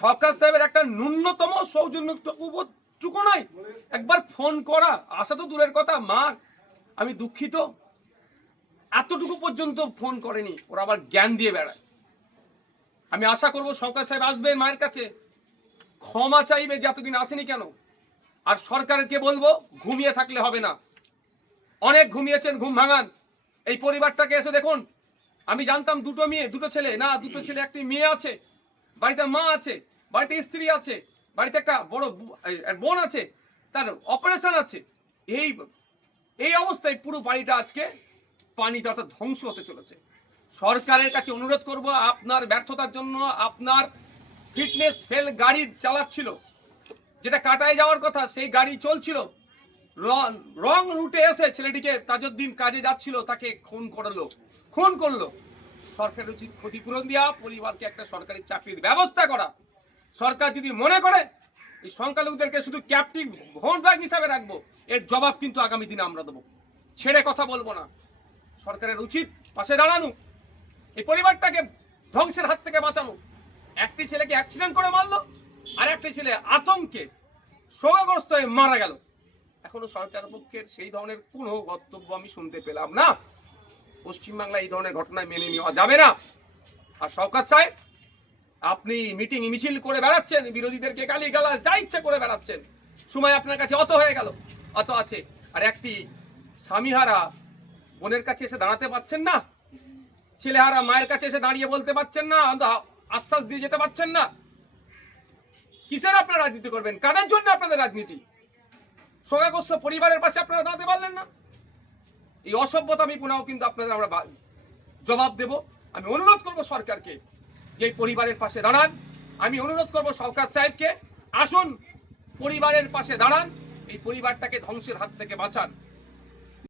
সরকার সাহেবের একটা ন্যূনতম সৌজন্যটুকু নয়, একবার ফোন করা, আসা তো দূরের কথা, মা আমি দুঃখিত, এতটুকু পর্যন্ত ফোন করেনি। ওরা আবার জ্ঞান দিয়ে বেড়ায়। আমি আশা করব সরকার সাহেব আসবেন, মায়ের কাছে ক্ষমা চাইবে যে এতদিন আসেনি কেন। আর সরকারকে বলবো ঘুমিয়ে থাকলে হবে না, অনেক ঘুমিয়েছেন, ঘুম ভাঙান। এই পরিবারটাকে এসে দেখুন। আমি জানতাম দুটো মেয়ে দুটো ছেলে, না দুটো ছেলে একটি মেয়ে আছে, বাড়িতে মা আছে, বাড়িতে স্ত্রী আছে, বাড়িতে একটা বড় বোন আছে, তার অপারেশন আছে। এই এই অবস্থায় পুরো বাড়িটা আজকে পানিতে অর্থাৎ ধ্বংস হতে চলেছে। সরকারের কাছে অনুরোধ করব, আপনার ব্যর্থতার জন্য আপনার ফিটনেস ফেল গাড়ি চালাচ্ছিল, যেটা কাটায় যাওয়ার কথা সেই গাড়ি চলছিল, রং রুটে এসে ছেলেটিকে তাজউদ্দিন কাজে যাচ্ছিল, তাকে খুন করলো। সরকারের উচিত ক্ষতিপূরণ দেওয়া, পরিবারকে একটা সরকারি চাকরির ব্যবস্থা করা। সরকার যদি মনে করে এই সংখ্যালঘুদেরকে শুধু ক্যাপটিভ ভোট ব্যাংক হিসাবে রাখবো, এর জবাব কিন্তু আগামী দিনে আমরা দেবো, ছেড়ে কথা বলবো না। সরকারের উচিত পাশে দাঁড়ানো, এই পরিবারটাকে ধ্বংসের হাত থেকে বাঁচানো। একটি ছেলেকে অ্যাক্সিডেন্ট করে মারলো, আর একটি ছেলে আতঙ্কে শোকগ্রস্ত হয়ে মারা গেল। এখনো সরকার পক্ষের সেই ধরনের কোনো বক্তব্য আমি শুনতে পেলাম না। পশ্চিমবাংলায় এই ধরনের ঘটনা মেনে নেওয়া যাবে না। আর শওকত সাহেব, আপনি মিটিং মিছিল করে বেড়াচ্ছেন, বিরোধীদেরকে গালিগালাজ যা ইচ্ছা করে বেড়াচ্ছেন, সময় আপনার কাছে অত হয়ে গেল, অত আছে। আর একটি স্বামীহারা বোনের কাছে এসে দাঁড়াতে পারছেন না, ছেলেহারা মায়ের কাছে এসে দাঁড়িয়ে বলতে পারছেন না, আশ্বাস দিয়ে যেতে পারছেন না। কিসের আপনারা রাজনীতি করবেন? কাদের জন্য আপনাদের রাজনীতি? শোকাগ্রস্ত পরিবারের পাশে আপনারা দাঁড়াতে পারলেন না। এই অসভ্যতা আমি পুনঃ কিন্তু আপনাদের আমরা জবাব দেব। আমি অনুরোধ করব সরকারকে যে পরিবারের পাশে দাঁড়ান। আমি অনুরোধ করব শওকত সাহেবকে, আসুন পরিবারের পাশে দাঁড়ান, এই পরিবারটাকে ধ্বংসের হাত থেকে বাঁচান।